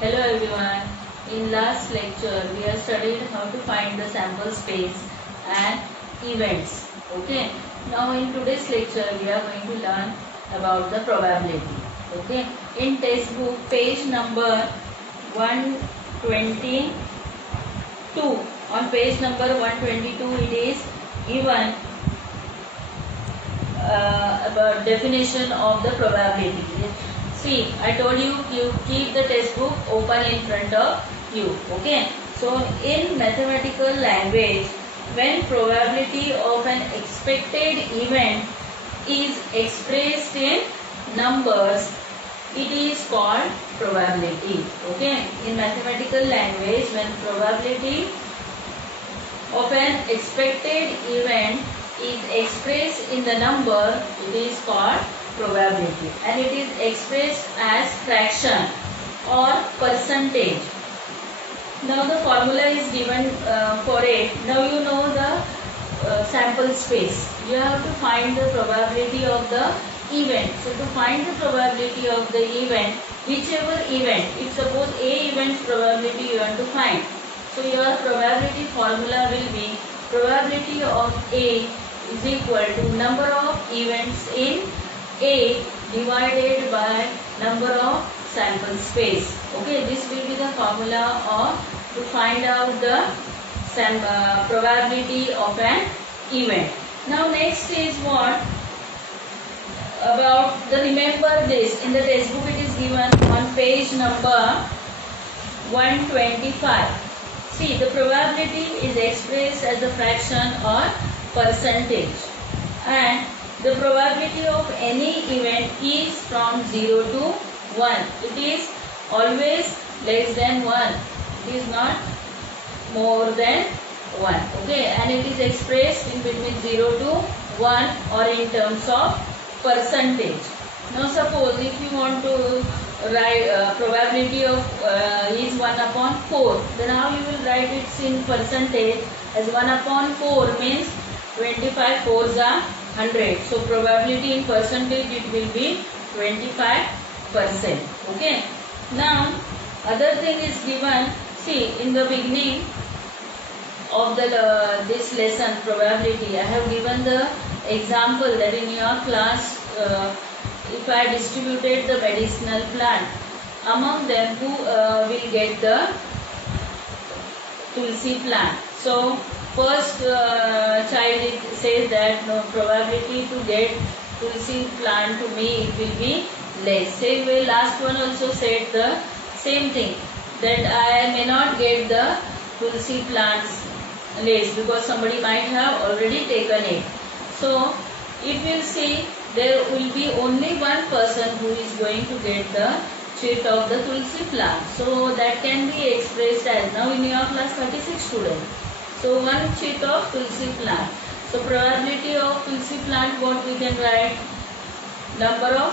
Hello everyone. In last lecture we have studied how to find the sample space and events. Okay. Now in today's lecture we are going to learn about the probability. Okay. In textbook page number 122. On page number 122 it is given about definition of the probability. See, I told you keep the textbook open in front of you. Okay. So in mathematical language, when probability of an expected event is expressed in numbers, it is called probability. Okay. In mathematical language, when probability of an expected event is expressed in the number, it is called probability, and it is expressed as fraction or percentage. Now the formula is given for it. Now you know the sample space. You have to find the probability of the event. So to find the probability of the event, whichever event, if suppose A event's probability you want to find, so your probability formula will be probability of A is equal to number of events in A divided by number of sample space. Okay, this will be the formula of to find out the probability of an event. Now next is what about the remember this. In the textbook it is given on page number 125. See, the probability is expressed as a fraction or percentage, and the probability of any event is from 0 to 1. It is always less than 1. It is not more than 1. Okay, and it is expressed in between 0 to 1 or in terms of percentage. Now suppose if you want to write probability of is 1 upon 4, then how you will write it in percentage? As 1 upon 4 means 25 fours are 100. So probability in percentage it will be 25%. Okay. Now other thing is given. See, in the beginning of the this lesson probability, I have given the example that in your class, if I distributed the medicinal plant, among them who will get the tulsi plant. So first child it says that no probability to get tulsi plant to me it will be less. Same way last one also said the same thing, that I may not get the tulsi plants less because somebody might have already taken it. So if you see, there will be only one person who is going to get the chit of the tulsi plant. So that can be expressed as, now in your class 36 students. So one chit of tulsi plant. So probability of tulsi plant, what we can write? Number of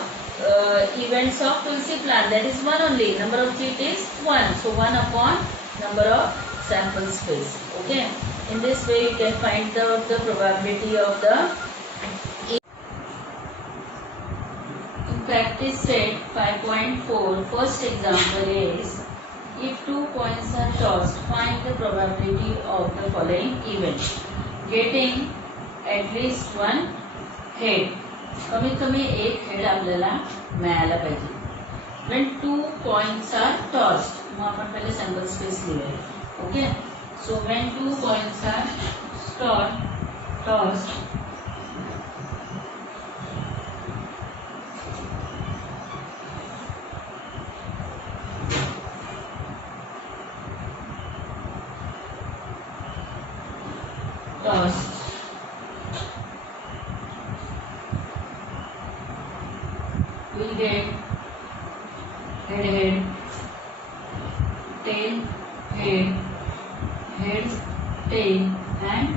events of tulsi plant, that is 1 only. Number of chit is 1. So 1 upon number of sample space. Okay. In this way you can find out the probability of the. In practice set 5.4, first example is, if 2 coins are tossed, find the probability of the following event. Getting at least one head. कमीत कमी एक head आपल्याला मिळायला पाहिजे. When 2 coins are tossed, मग आपण पहिले sample space लिहूया. Okay. So when 2 coins are tossed, we get head, tail, head, tail, and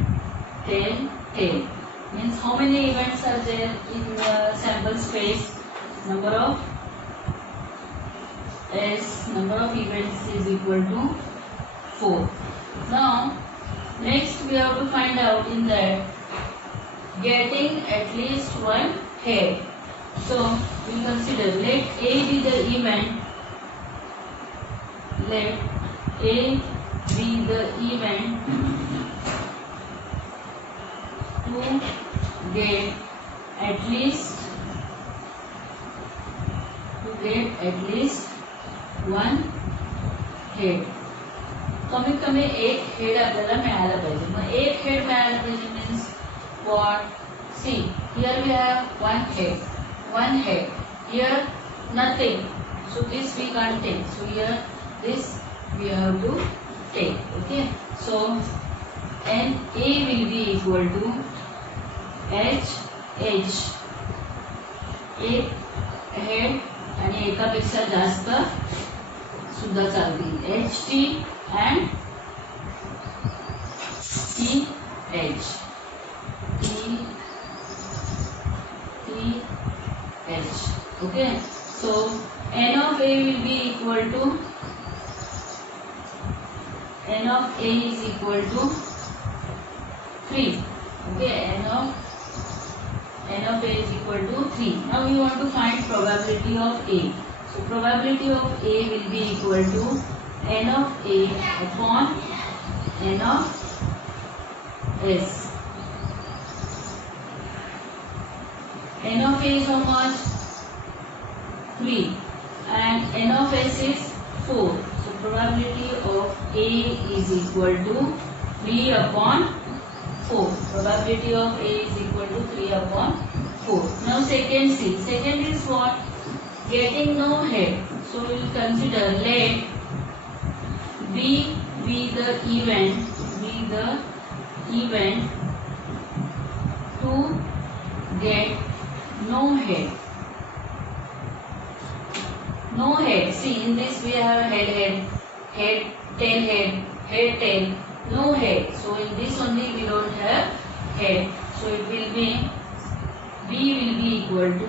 tail. Means how many events are there in the sample space? Number of events is equal to 4. Now next we have to find out in that getting at least one head. So we consider, let A be the event let A be the event to get at least one head. कमीत कमी एक head आपल्याला मिळायला पाहिजे. मग एक head मिळायला पाहिजे means what? See here we have one head here nothing, so this we can't take, so here this we have to take. Okay, so NA will be equal to HH, एक head आणि एकापेक्षा जास्त सुद्धा चालतील, HT and TH. Okay, so n of A will be equal to n of A is equal to 3. Okay, n of A is equal to 3. Now we want to find probability of A. So probability of A will be equal to n of A upon n of S. N of A is how much? 3 and n of S is 4. So probability of A is equal to 3 upon 4. Probability of A is equal to 3 upon 4. Now second C. Second is what? Getting no head. So we will consider let B be the event to get no head. No head. See, in this we have head, tail, no head. So in this only we don't have head. So it will be B will be equal to,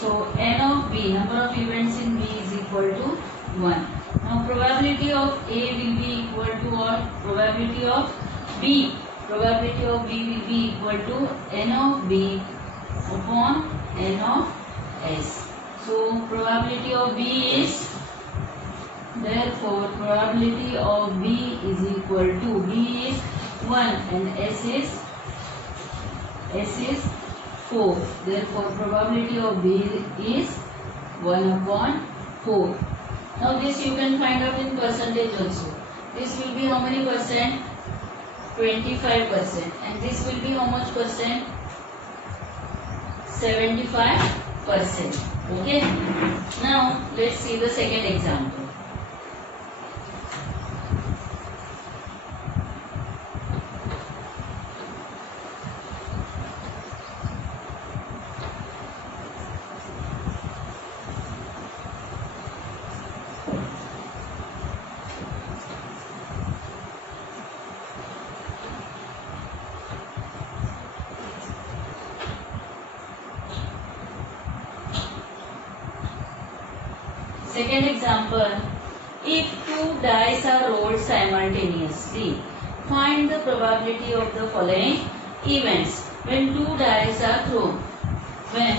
so n of B, number of events in B is equal to 1. Now probability of A will be equal to what? Probability of B. Probability of B will be equal to n of B upon n of S. So probability of B is, therefore probability of B is equal to, B is 1 and S is 4. Therefore probability of B is 1 upon 4. Now this you can find out in percentage also. This will be how many percent? 25%. And this will be how much percent? 75%. Okay. Now let's see the second example. Second example, if two dice are rolled simultaneously, find the probability of the following events when two dice are thrown. When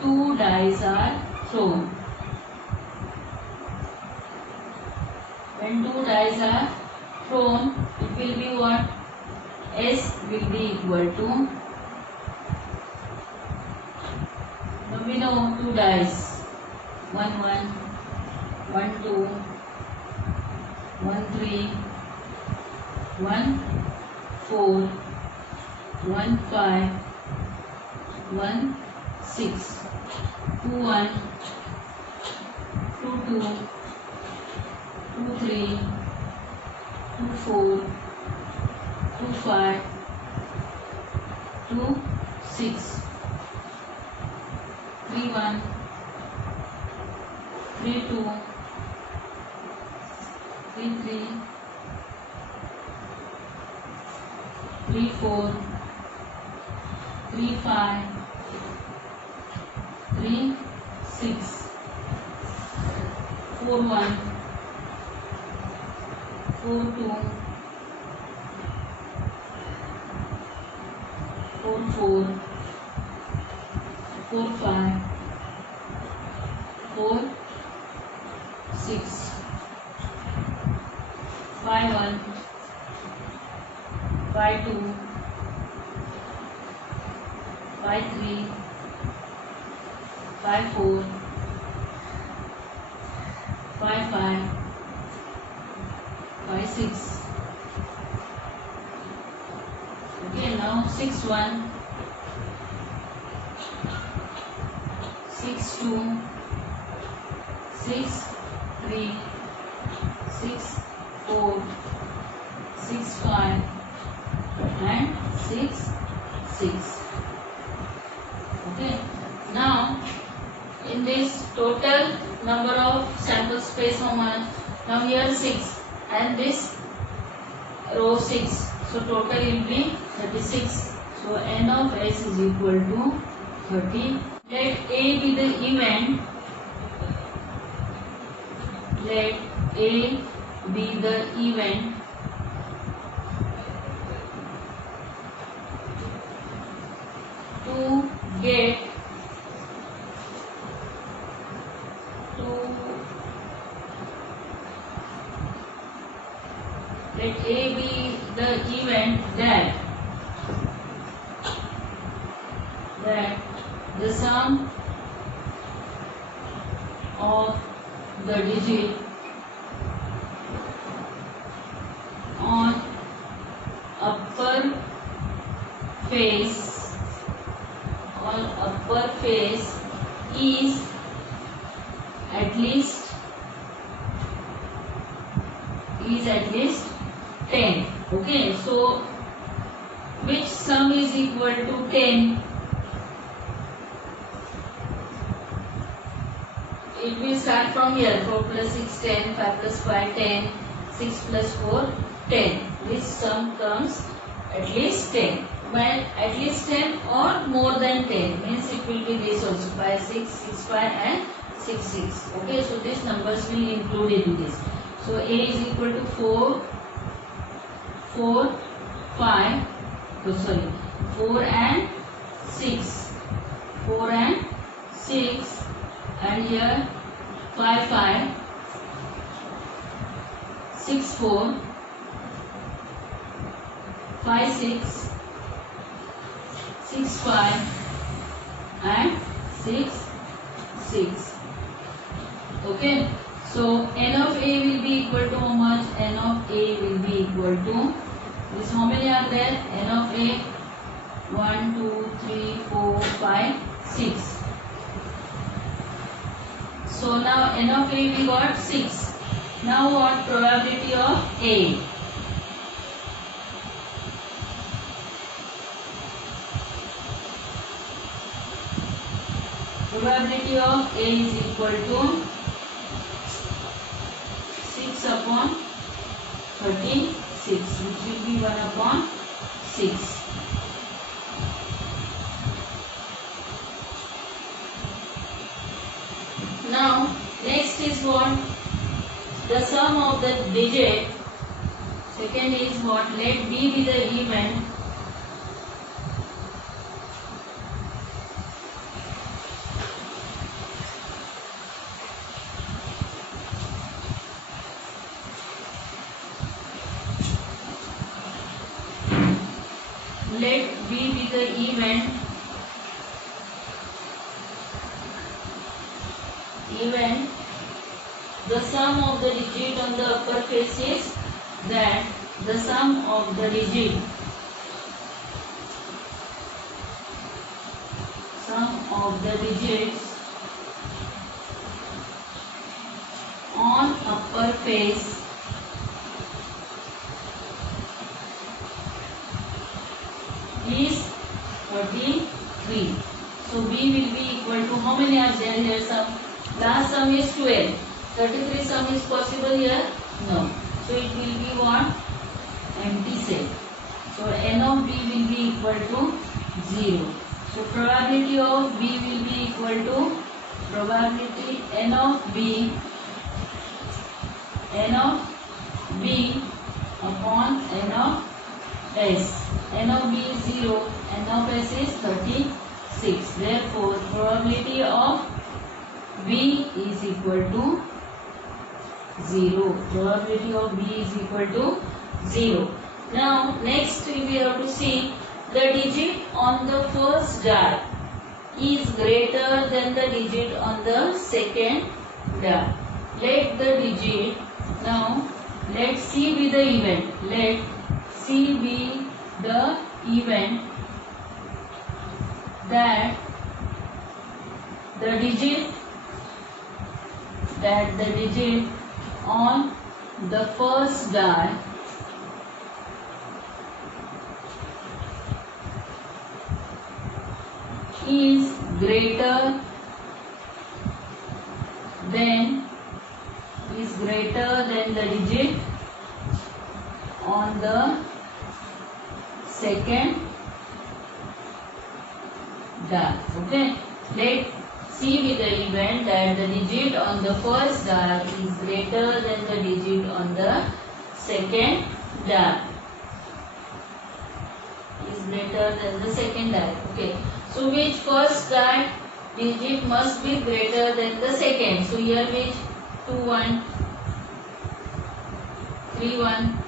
two dice are thrown. When two dice are thrown, it will be what? S will be equal to, we know two dice, 1 1, 1 2, 1 3, 1 4, 1 5, 1 6, 2 1, 2 2, 2 3, 2 4, 2 5, 2 6. 3 1, 3 2, 3 3, 3 4, 3 5, 3 6, 4 1, 4 2, 4 4, 4 5 4 6 5 1 5 2 5 3 5 4 5 5 5 6. Okay, now 6 1 6 2 6 3 6 4 6 5 and 6 6. Okay, now in this total number of sample space how much? Now here 6 and this row 6, so total will be 36. So n of s is equal to 30. Let A be the event. Let A be the event to get let A be the event that the sum of the digit on upper face is at least 10. Okay, so which sum is equal to 10? It will start from here. 4 plus 6 10, 5 plus 5 10, 6 plus 4 10. This sum comes at least 10. But at least 10 or more than 10 means it will be this also 5 6 6 5 and 6 6. Okay, so these numbers will include in this. So A is equal to 4 5 4 and 6 and here 5 5 6 4 5 6 6 5 and 6 6. Okay, so n of A will be equal to how much? N of A will be equal to this. How many are there? N of A 1 2 3 4 5 6. So now n of A we got 6. Now what probability of A? Probability of A is equal to 6 upon 36, which will be 1 upon 6. Now next is what? The sum of the digit. Second is what? Let B be the event the sum of the digit on the upper face is that the sum of the digits on upper face is 33. So B will be equal to how many are there here? Sum. Last sum is 12. 33 sum is possible here? No. So it will be what? Empty set. So n of B will be equal to 0. So probability of B will be equal to probability n of B upon n of S. N of B is 0, n of S is 36. 6. Therefore, probability of B is equal to 0. Probability of B is equal to 0. Now, next we have to see the digit on the first die is greater than the digit on the second die. Let the digit, now let C be the event. Let C be the event that the digit on the first die is greater than the digit on the second die. Okay, let C be the event that the digit on the first die is greater than the digit on the second die. Is greater than the second die. Okay, so which first die digit must be greater than the second? So here which 2 1, 3 1,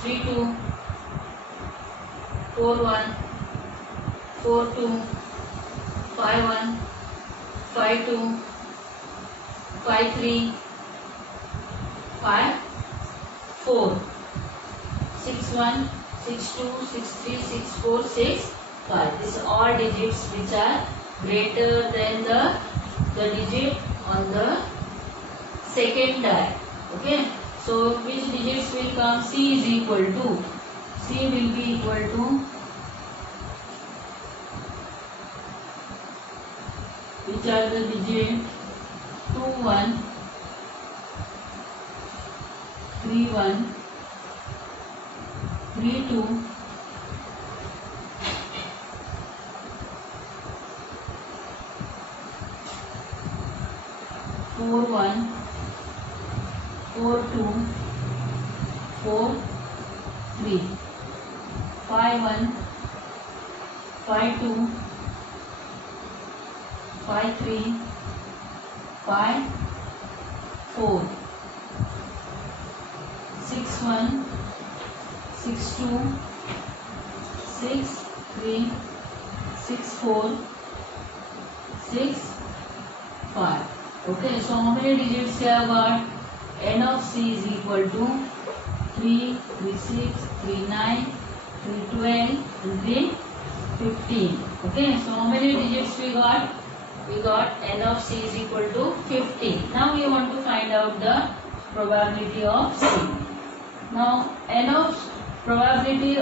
3 2, 4 1, 4 2, 5 1, 5 2, 5 3, 5 4, 6 1, 6 2, 6 3, 6 4, 6 5. These are all digits which are greater than the digit on the second die. Okay, so which digits will come? C is equal to, C will be equal to, which are the digit 2 1, 3 1, 3 2, 4 1, 4 2, 4 3, 5 1, 5 2, 5 3, 5 4, 6 1, 6 2, 6 3, 6 4, 6 5. Okay, so how many digits we have got? N of C is equal to 3, 3 6, 3 9, 3 12, and 3 15. Okay, so how many digits we got? We got N of C is equal to 15. Now we want to find out the probability of C. Now N of probability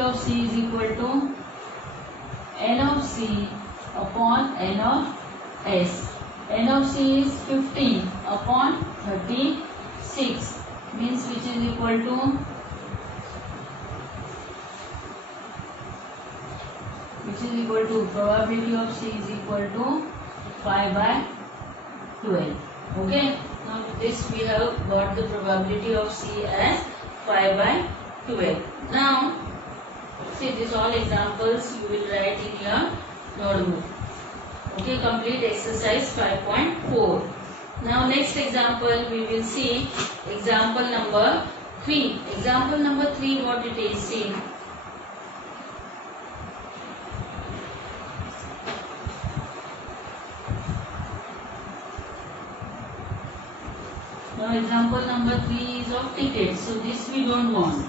of C is equal to N of C upon N of S. N of C is 15 upon 36, means which is equal to, probability of C is equal to 5 by 12. Okay, now this we have got the probability of C as 5 by 12. Now see, these all examples you will write in your notebook. Okay, complete exercise 5.4. Now next example we will see example number 3. Example number 3, what it is? See, now example number 3 is of tickets, so this we don't want.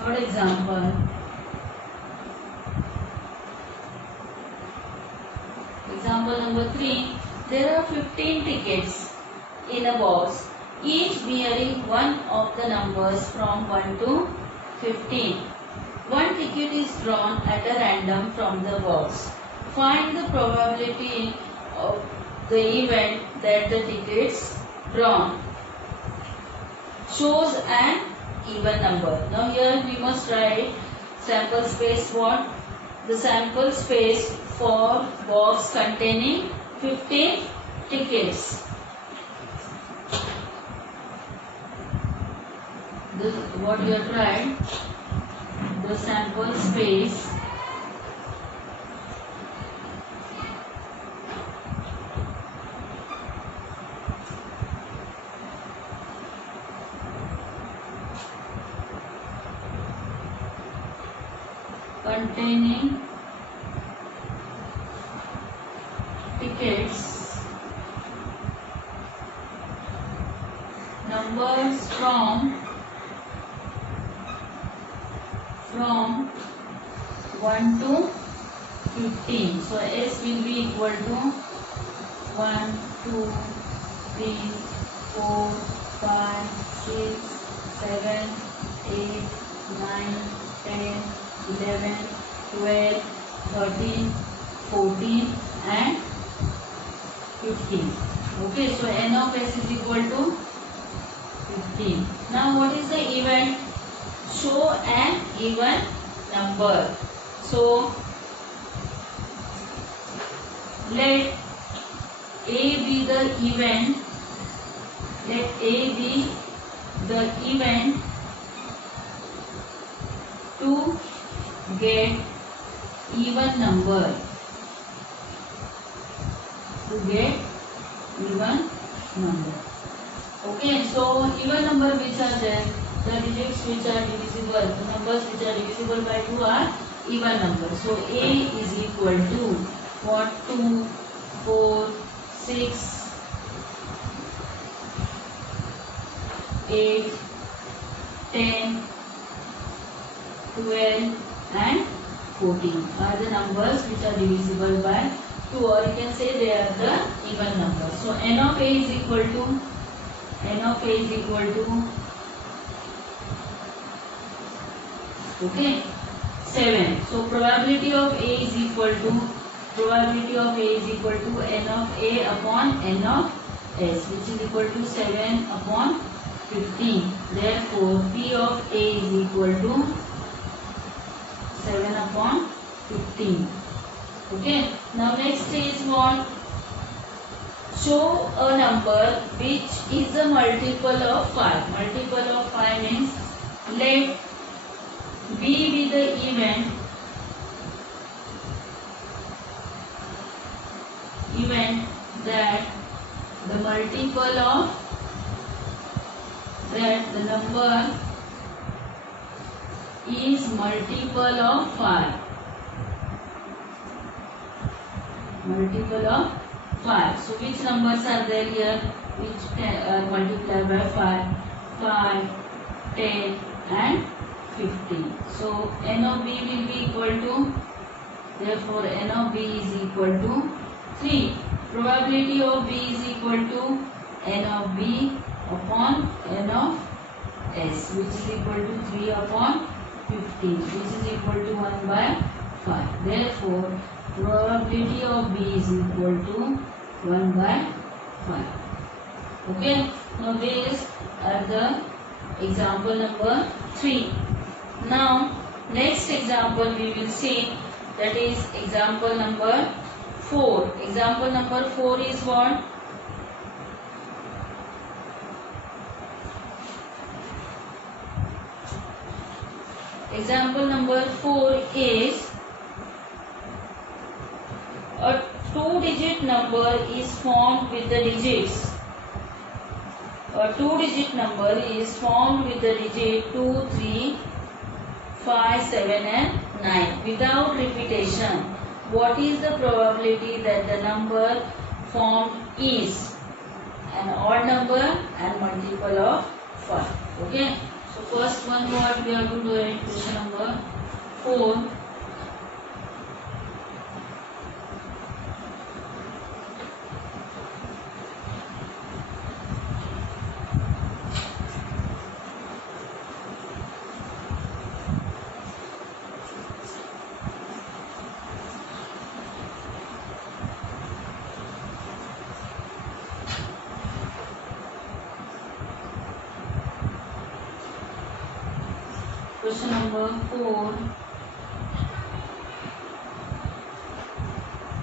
Third example. Example number 3. There are 15 tickets in a box each bearing one of the numbers from 1 to 15. One ticket is drawn at a random from the box. Find the probability of the event that the tickets drawn shows an even number. Now here we must write sample space what? The sample space for box containing 15 tickets. This what we have tried. The sample space containing tickets numbers from 1 to 15. So S will be equal to 1, 2, 3, 4, 5, 6, 7, 8, 9, 10, 11, 12, 13, 14 and 15. Okay, so N of S is equal to 15. Now what is the event? Show an even number. So let A be the event. Let A be the event to get even number. To get even number. Okay, so even number which are there, the digits which are divisible, the numbers which are divisible by 2 are even numbers. So A is equal to what? 2, 4, 6, 8, 10, 12 and 14 are the numbers which are divisible by 2, or you can say they are the even numbers. So N of A is equal to okay 7. So probability of A is equal to N of A upon N of S, which is equal to 7 upon 15. Therefore P of A is equal to 7 upon 15. Okay. Now next is what? Show a number which is a multiple of 5. Multiple of 5 means let B be the event that the multiple of that the number is multiple of 5. Multiple of 5. So which numbers are there here which can multiply by 5? 5, 10 and 15. So N of B will be equal to, therefore N of B is equal to 3. Probability of B is equal to N of B upon N of S, which is equal to 3 upon 15, which is equal to 1 by 5. Therefore probability of B is equal to 1 by 5. Okay. Now these are the example number 3. Now next example we will see, that is example number 4. Example number 4 is what? Example number 4 is a 2-digit number is formed with the digits. A 2-digit number is formed with the digit 2, 3, 5, 7 and 9 without repetition. What is the probability that the number formed is an odd number and multiple of 5? Okay. So first one what we have to do in question number 4. Question number 4.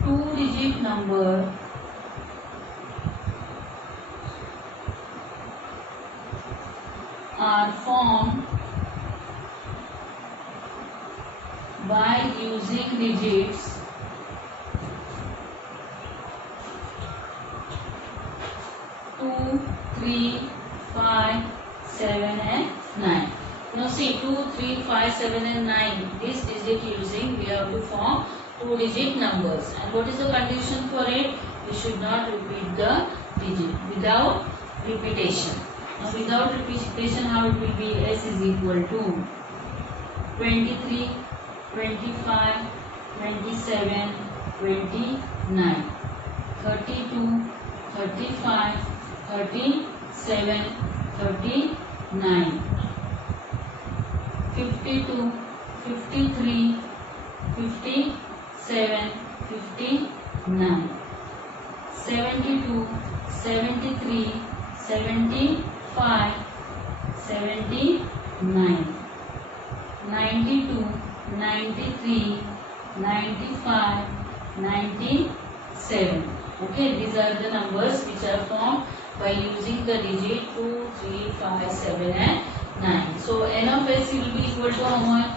Two-digit number are formed by using digits 2, 3, 5, 7 and 9. Now see 2, 3, 5, 7 and 9. This digit using we have to form two-digit numbers. And what is the condition for it? We should not repeat the digit without repetition. Now without repetition, how it will be? S is equal to 23, 25, 27, 29, 32, 35, 37, 39, 52, 53, 57, 59, 72, 73, 75, 79, 92, 93, 95, 97. Okay, these are the numbers which are formed by using the digit 2, 3, 5, 7 and 9. So n of s will be equal to how much?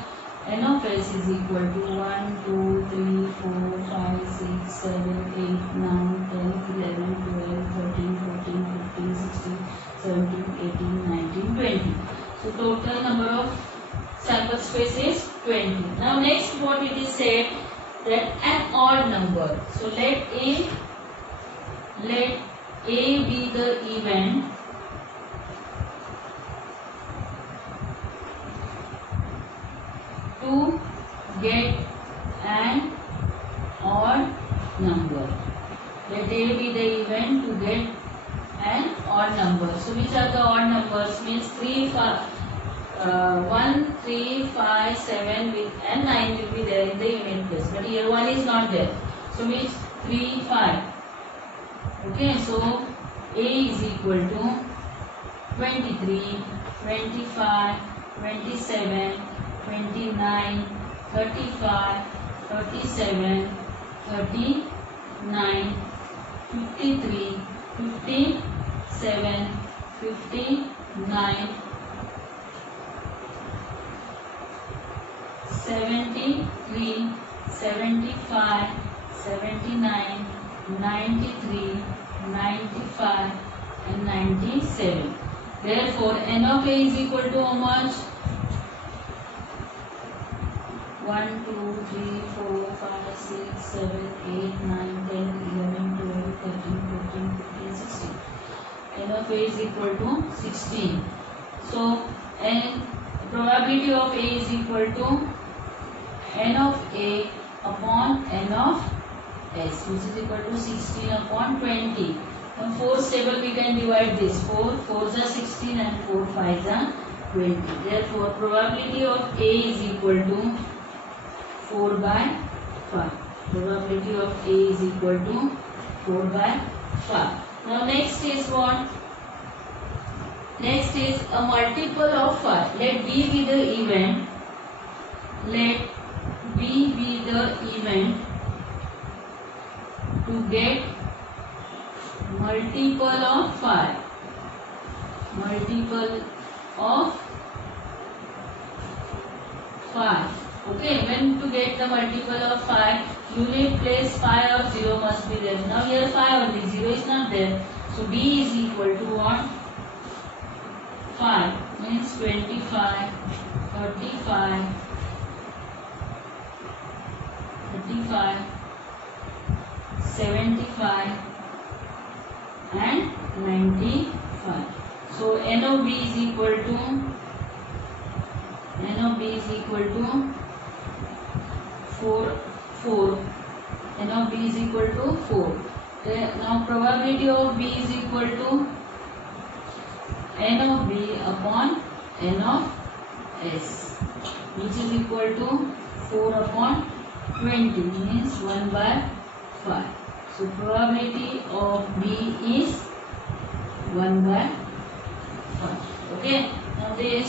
N of s is equal to 1, 2, 3, 4, 5, 6, 7, 8, 9, 10, 11, 12, 13, 14, 15, 16, 17, 18, 19, 20. So total number of sample space is 20. Now next what it is said, that an odd number. So let A be the event to get an odd number. Let A be the event to get an odd number. So which are the odd numbers? Means 1, 3, 5, 7 with and 9 will be there in the unit place. But here 1 is not there. So means 3, 5. Okay, so A is equal to 23, 25, 27, 29, 35, 37, 39, 53, 57, 59, 73, 75, 79, 93, 95 and 97. Therefore, n of A is equal to how much? 1, 2, 3, 4, 5, 6, 7, 8, 9, 10, 11, 12, 13, 14, 15, 16. N of A is equal to 16. So, probability of A is equal to n of A upon n of S, which is equal to 16 upon 20. From 4's table we can divide this. 4 4s are 16 and 4 5s are 20. Therefore, probability of A is equal to 4 by 5. Probability of A is equal to 4 by 5. Now next is what? Next is a multiple of 5. Let B be the event. Let B be the event to get multiple of 5. Multiple of 5. Okay, when to get the multiple of 5, unit place 5 or 0 must be there. Now here 5 only, 0 is not there. So B is equal to what? 5 means 25, 35, 35, 75 and 95. So n of B is equal to 4. N of B is equal to 4. Now probability of B is equal to n of B upon n of S, which is equal to 4 upon 20, means 1 by 5. So probability of B is 1 by 5. Okay. Now this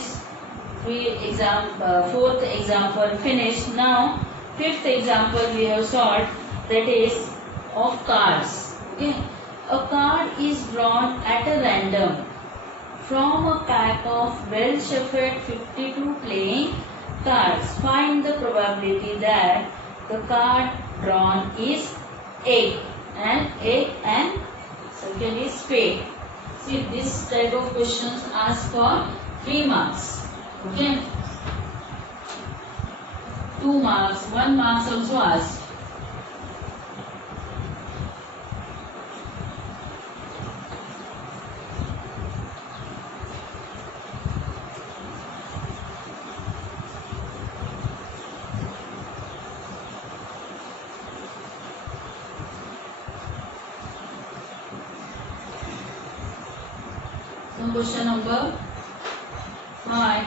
fourth example finished. Now fifth example we have solved, that is of cards. Okay, a card is drawn at a random from a pack of well-shuffled 52 playing cards. Find the probability that the card drawn is egg and second is spade. See, this type of questions asked for 3 marks. Okay, 2 marks, 1 marks also asked. So question number 5.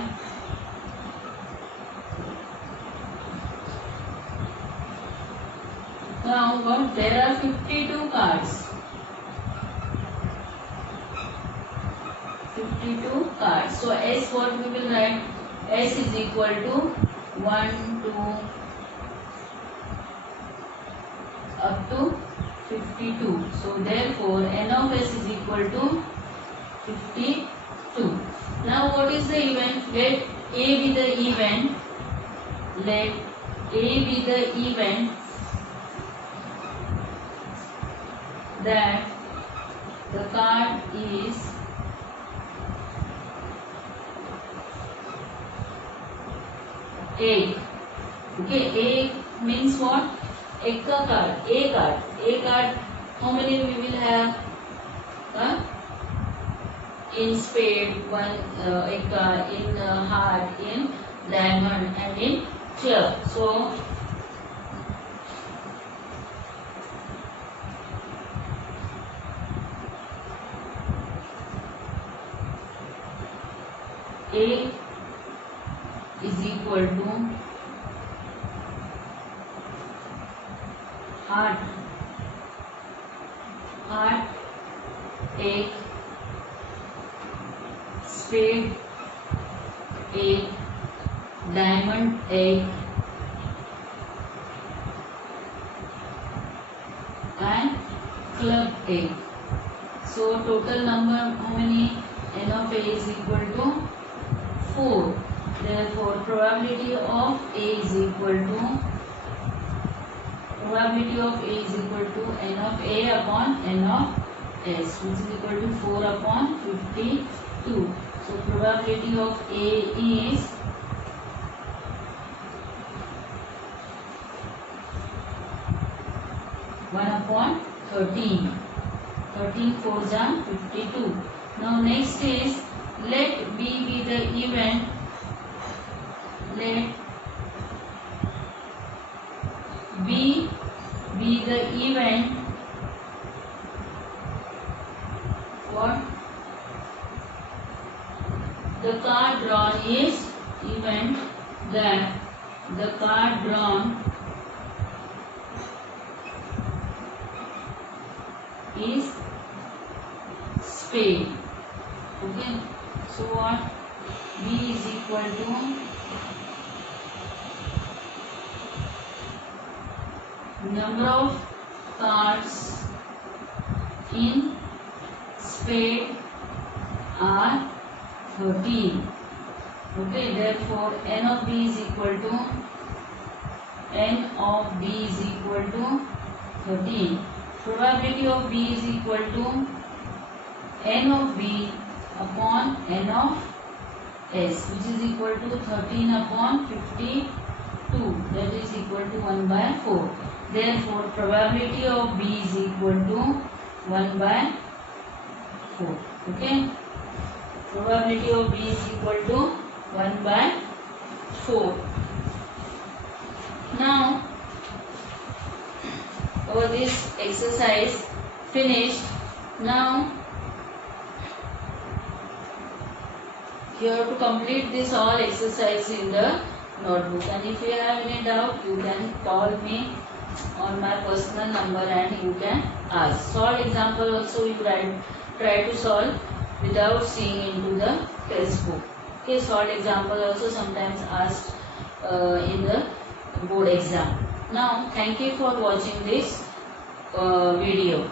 Now what? There are 52 cards. 52 cards. So S, what we will write? S is equal to 1, 2 up to 52. So therefore N of S is equal to 52. Now what is the event? Let A be the event. Let A be the event that the card is egg. Okay, egg means what? Egg ka card. A card. A card. How many we will have? In spade, one egg card, in heart, in diamond, and in club. So A is equal to heart, egg, spade, egg, diamond, egg, and club egg. So total number how many? N of A is equal to 4. Therefore probability of A is equal to N of A upon N of S, which is equal to 4 upon 52. So probability of A is 1 upon 13. 13 4s are 52. Now next is let B be the event. Let B be the event what? The card drawn is event that the card drawn is spade. Okay, so what? B is equal to number of cards in spade are 13. Okay, therefore N of B is equal to 13. Probability of B is equal to N of B upon N of S, which is equal to 13 upon 52. That is equal to 1 by 4. Therefore probability of B is equal to 1 by 4. Okay, probability of B is equal to 1 by 4. Now over this exercise finished. Now you have to complete this all exercise in the notebook, and if you have any doubt you can call me on my personal number and you can ask. Solve example also you try to solve without seeing into the textbook. Okay, short example also sometimes asked in the board exam. Now, thank you for watching this video.